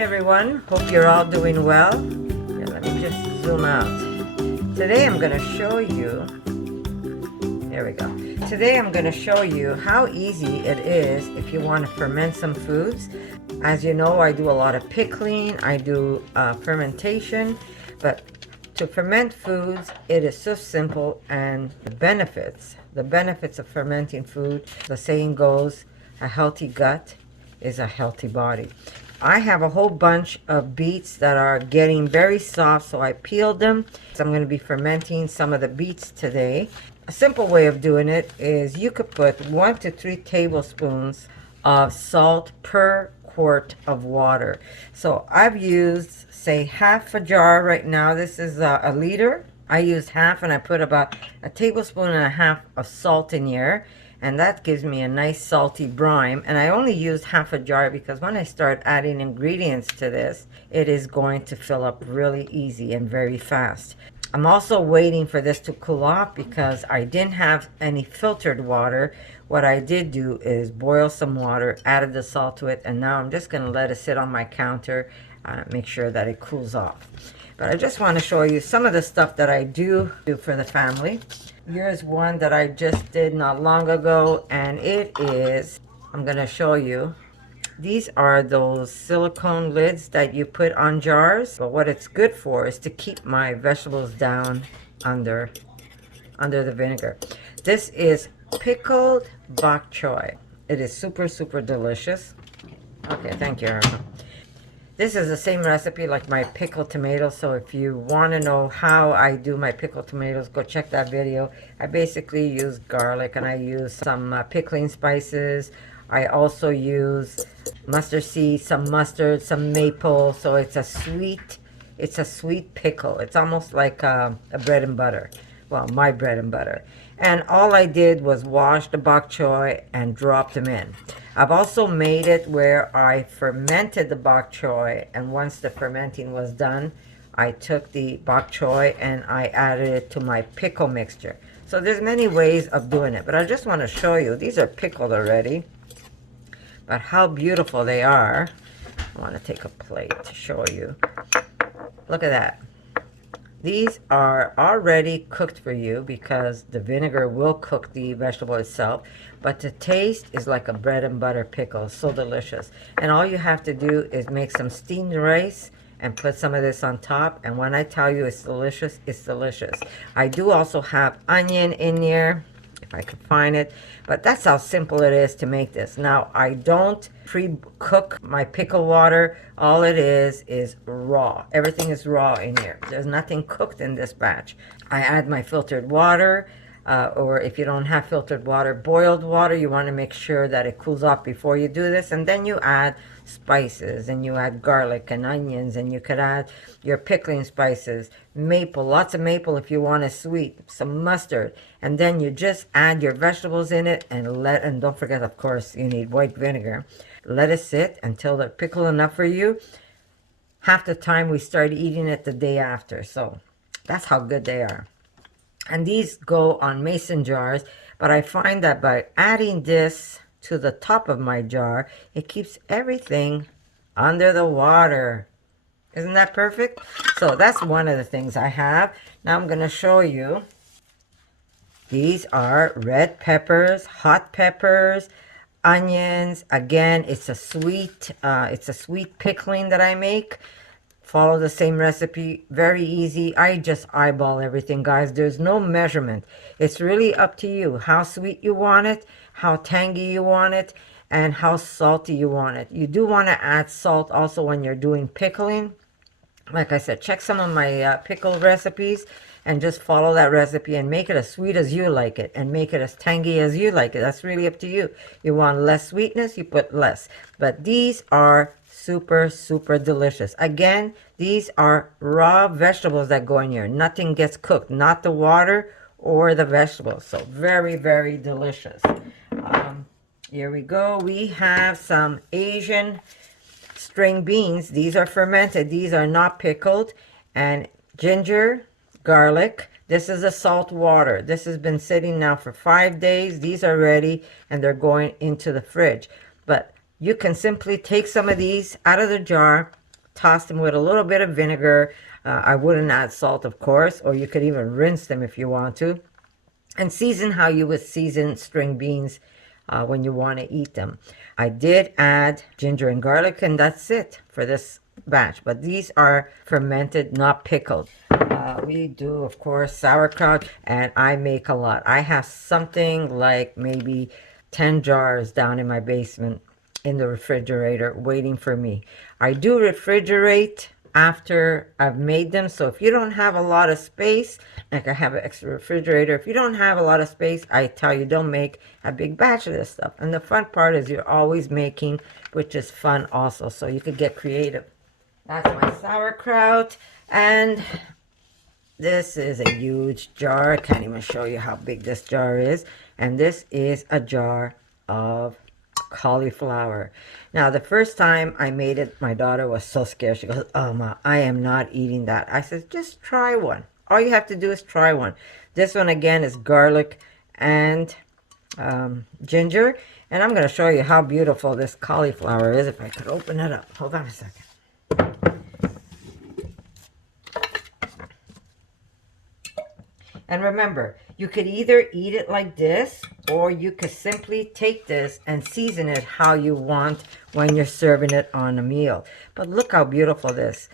everyone, hope you're all doing well. Here, let me just zoom out. Today I'm going to show you, there we go. Today I'm going to show you how easy it is if you want to ferment some foods. As you know, I do a lot of pickling, I do fermentation, but to ferment foods, it is so simple, and the benefits of fermenting food, the saying goes, a healthy gut is a healthy body. I have a whole bunch of beets that are getting very soft, so I peeled them. So I'm going to be fermenting some of the beets today. A simple way of doing it is you could put 1 to 3 tablespoons of salt per quart of water. So I've used, say, half a jar right now. This is a liter. I used half, and I put about a tablespoon and a half of salt in here, and that gives me a nice salty brine. And I only used half a jar because when I start adding ingredients to this, it is going to fill up really easy and very fast. I'm also waiting for this to cool off because I didn't have any filtered water. What I did do is boil some water, added the salt to it, and now I'm just going to let it sit on my counter, make sure that it cools off. But I just want to show you some of the stuff that I do for the family. Here's one that I just did not long ago, and it is, I'm going to show you. These are those silicone lids that you put on jars, but what it's good for is to keep my vegetables down under the vinegar. This is pickled bok choy. It is super delicious. Okay, thank you, Irma. This is the same recipe like my pickled tomatoes, so if you want to know how I do my pickled tomatoes, go check that video. I basically use garlic, and I use some pickling spices. I also use mustard seed, some mustard, some maple, so it's a sweet pickle. It's almost like a bread and butter. Well, my bread and butter. And all I did was wash the bok choy and drop them in. I've also made it where I fermented the bok choy, and once the fermenting was done, I took the bok choy and I added it to my pickle mixture. So there's many ways of doing it, but I just want to show you. These are pickled already, but how beautiful they are. I want to take a plate to show you. Look at that. These are already cooked for you because the vinegar will cook the vegetable itself, but the taste is like a bread and butter pickle. So delicious. And all you have to do is make some steamed rice and put some of this on top, and when I tell you it's delicious, it's delicious. I do also have onion in here, if I could find it, but that's how simple it is to make this. Now, I don't pre-cook my pickle water. All it is raw. Everything is raw in here. There's nothing cooked in this batch. I add my filtered water, or if you don't have filtered water, boiled water. You want to make sure that it cools off before you do this, and then you add spices, and you add garlic and onions, and you could add your pickling spices, maple, lots of maple if you want it sweet, some mustard, and then you just add your vegetables in it, and don't forget, of course, you need white vinegar. Let it sit until they're pickled enough for you. Half the time we start eating it the day after, so that's how good they are. And these go on mason jars, but I find that by adding this to the top of my jar, it keeps everything under the water. Isn't that perfect? So that's one of the things I have. Now I'm going to show you. These are red peppers, hot peppers, onions. Again, it's a sweet pickling that I make. Follow the same recipe, very easy. I just eyeball everything, guys. There's no measurement. It's really up to you how sweet you want it, how tangy you want it, and how salty you want it. You do want to add salt also when you're doing pickling. Like I said, check some of my pickle recipes and just follow that recipe and make it as sweet as you like it and make it as tangy as you like it. That's really up to you. You want less sweetness, you put less. But these are super delicious. Again, these are raw vegetables that go in here. Nothing gets cooked, not the water or the vegetables. So very delicious. Here we go. We have some Asian string beans. These are fermented. These are not pickled. And ginger, garlic. This is a salt water. This has been sitting now for 5 days. These are ready and they're going into the fridge. But you can simply take some of these out of the jar, toss them with a little bit of vinegar. I wouldn't add salt, of course, or you could even rinse them if you want to. And season how you would season string beans when you want to eat them. I did add ginger and garlic, and that's it for this batch. But these are fermented, not pickled. We do, of course, sauerkraut, and I make a lot. I have something like maybe 10 jars down in my basement in the refrigerator waiting for me. I do refrigerate after I've made them, so if you don't have a lot of space, like I have an extra refrigerator, if you don't have a lot of space, I tell you don't make a big batch of this stuff. And the fun part is you're always making, which is fun also, so you could get creative. That's my sauerkraut, and this is a huge jar. I can't even show you how big this jar is. And this is a jar of cauliflower. Now, the first time I made it, my daughter was so scared. She goes, "Oh, Ma, I am not eating that." I said, "Just try one. All you have to do is try one." This one, again, is garlic and ginger. And I'm going to show you how beautiful this cauliflower is. If I could open it up. Hold on a second. And remember, you could either eat it like this, or you could simply take this and season it how you want when you're serving it on a meal. But look how beautiful this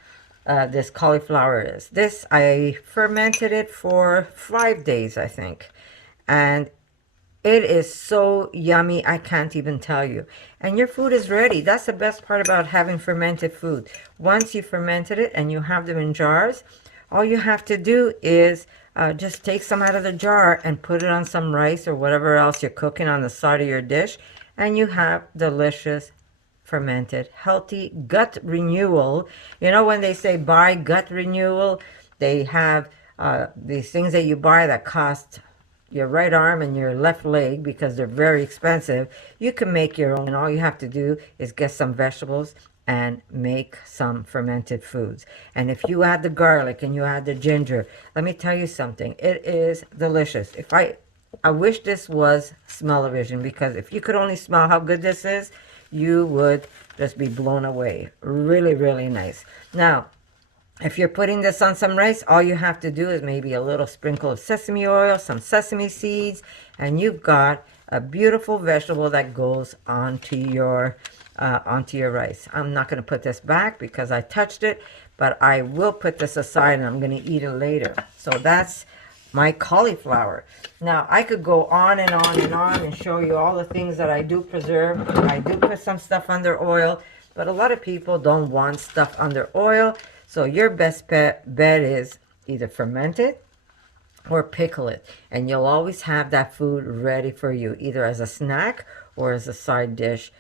cauliflower is. This, I fermented it for 5 days, I think. And it is so yummy, I can't even tell you. And your food is ready. That's the best part about having fermented food. Once you fermented it and you have them in jars, all you have to do is just take some out of the jar and put it on some rice or whatever else you're cooking on the side of your dish, and you have delicious, fermented, healthy gut renewal. You know, when they say buy gut renewal, they have these things that you buy that cost your right arm and your left leg because they're very expensive. You can make your own, and all you have to do is get some vegetables and make some fermented foods. And if you add the garlic and you add the ginger, let me tell you something, it is delicious. If I wish this was smell-o-vision, because if you could only smell how good this is, you would just be blown away. Really, really nice. Now, if you're putting this on some rice, all you have to do is maybe a little sprinkle of sesame oil, some sesame seeds, and you've got a beautiful vegetable that goes onto your rice. I'm not going to put this back because I touched it, but I will put this aside and I'm going to eat it later. So that's my cauliflower. Now, I could go on and on and on and show you all the things that I do preserve. I do put some stuff under oil, but a lot of people don't want stuff under oil. So your best bet is either ferment it or pickle it. And you'll always have that food ready for you, either as a snack or as a side dish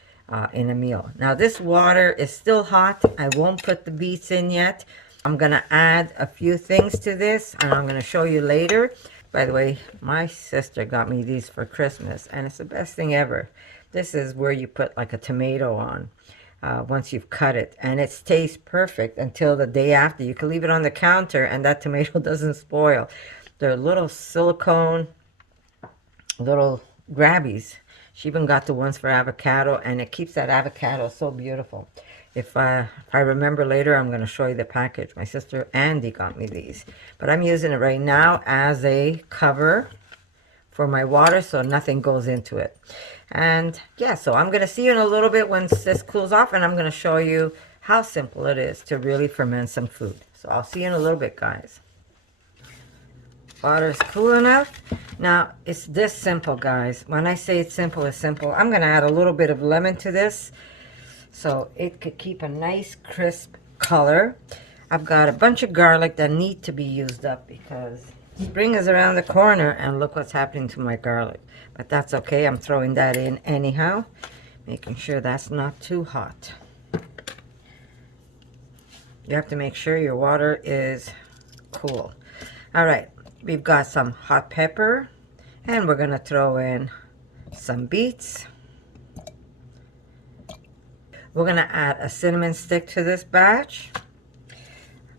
in a meal. Now, this water is still hot. I won't put the beets in yet. I'm going to add a few things to this, and I'm going to show you later. By the way, my sister got me these for Christmas, and it's the best thing ever. This is where you put like a tomato on once you've cut it, and it tastes perfect until the day after. You can leave it on the counter, and that tomato doesn't spoil. They're little silicone, little grabbies. She even got the ones for avocado, and it keeps that avocado so beautiful. If I remember later, I'm going to show you the package. My sister Andy got me these. But I'm using it right now as a cover for my water so nothing goes into it. And yeah, so I'm going to see you in a little bit when this cools off, and I'm going to show you how simple it is to really ferment some food. So I'll see you in a little bit, guys. Water is cool enough. Now, it's this simple, guys. When I say it's simple, it's simple. I'm going to add a little bit of lemon to this so it could keep a nice crisp color. I've got a bunch of garlic that need to be used up because spring is around the corner, and look what's happening to my garlic. But that's okay. I'm throwing that in anyhow, making sure that's not too hot. You have to make sure your water is cool. All right. We've got some hot pepper, and we're going to throw in some beets. We're going to add a cinnamon stick to this batch.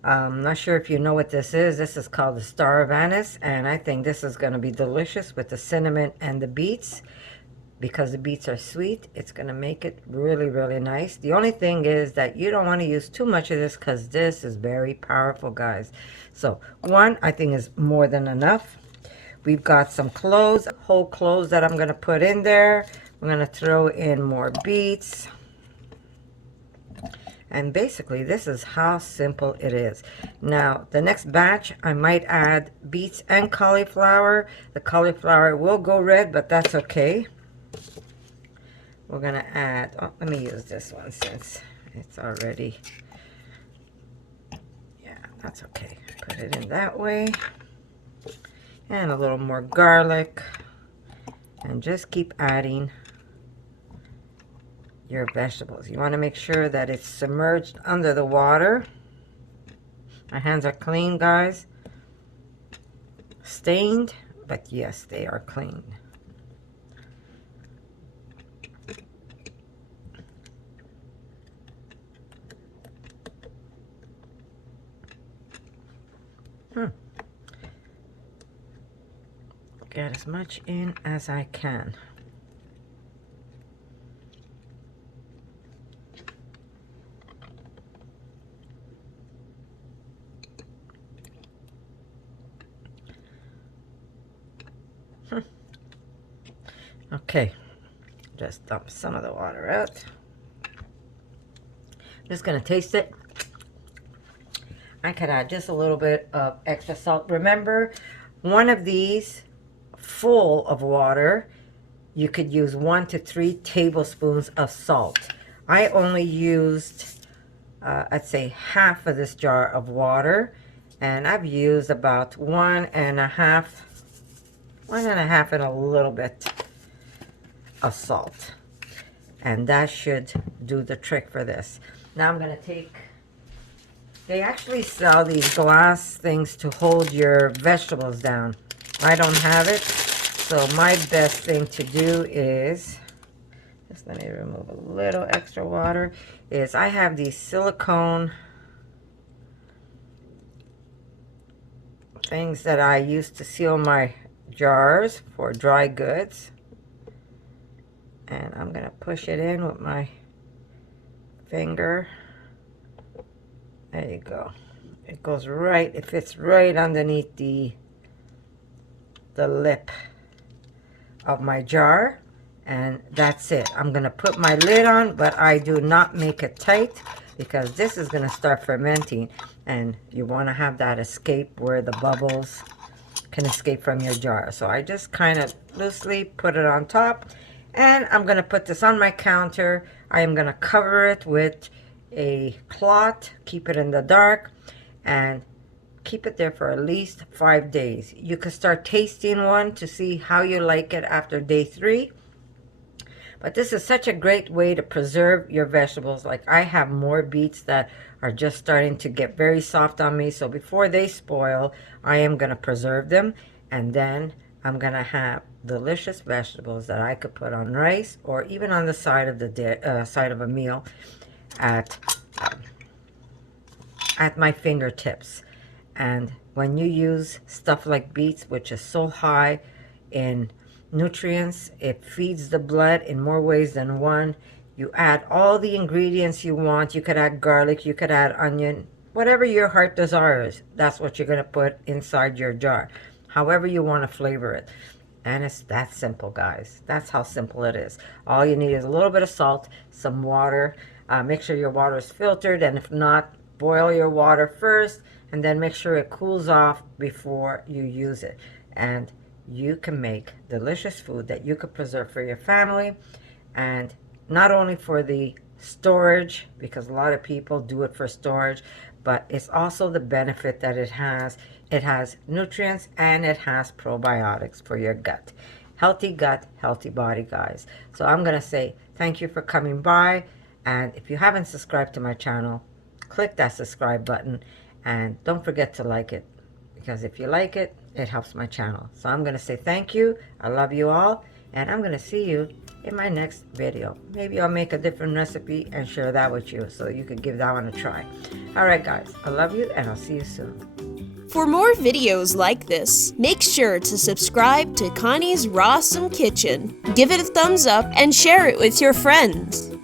I'm not sure if you know what this is. This is called the Star of Anise, and I think this is going to be delicious with the cinnamon and the beets. because the beets are sweet, it's going to make it really, really nice. The only thing is that you don't want to use too much of this because this is very powerful, guys. So one, I think, is more than enough. We've got some cloves, whole cloves that I'm going to put in there. I'm going to throw in more beets. And basically, this is how simple it is. Now, the next batch, I might add beets and cauliflower. The cauliflower will go red, but that's okay. We're going to add, oh, let me use this one since it's already, yeah, that's okay. Put it in that way. And a little more garlic. And just keep adding your vegetables. You want to make sure that it's submerged under the water. My hands are clean, guys. Stained, but yes, they are clean. Get as much in as I can. Okay, just dump some of the water out. Just gonna taste it. I could add just a little bit of extra salt. Remember, one of these full of water, you could use 1 to 3 tablespoons of salt. I only used, I'd say, half of this jar of water, and I've used about 1.5 and a little bit of salt, and that should do the trick for this. Now I'm going to take, they actually sell these glass things to hold your vegetables down. I don't have it, so my best thing to do is, just let me remove a little extra water, is I have these silicone things that I use to seal my jars for dry goods. And I'm going to push it in with my finger. There you go. It goes right, it fits right underneath the lip of my jar, and that's it. I'm going to put my lid on, but I do not make it tight because this is going to start fermenting, and you want to have that escape where the bubbles can escape from your jar. So I just kind of loosely put it on top, and I'm going to put this on my counter. I am going to cover it with a cloth, keep it in the dark, and keep it there for at least 5 days. You can start tasting one to see how you like it after day 3. But this is such a great way to preserve your vegetables. Like, I have more beets that are just starting to get very soft on me. So before they spoil, I am going to preserve them. And then I'm going to have delicious vegetables that I could put on rice or even on the side of the side of a meal at my fingertips. And when you use stuff like beets, which is so high in nutrients, it feeds the blood in more ways than one. You add all the ingredients you want. You could add garlic, you could add onion, whatever your heart desires. That's what you're going to put inside your jar, however you want to flavor it. And it's that simple, guys. That's how simple it is. All you need is a little bit of salt, some water. Make sure your water is filtered, and if not, boil your water first, and then make sure it cools off before you use it. And you can make delicious food that you could preserve for your family, and not only for the storage, because a lot of people do it for storage, but it's also the benefit that it has. It has nutrients and it has probiotics for your gut. Healthy gut, healthy body, guys. So I'm going to say thank you for coming by, and if you haven't subscribed to my channel, click that subscribe button, and don't forget to like it, because if you like it, it helps my channel. So I'm going to say thank you. I love you all, and I'm going to see you in my next video. Maybe I'll make a different recipe and share that with you so you could give that one a try. All right, guys, I love you, and I'll see you soon. For more videos like this, make sure to subscribe to Connie's RAWsome Kitchen, give it a thumbs up, and share it with your friends.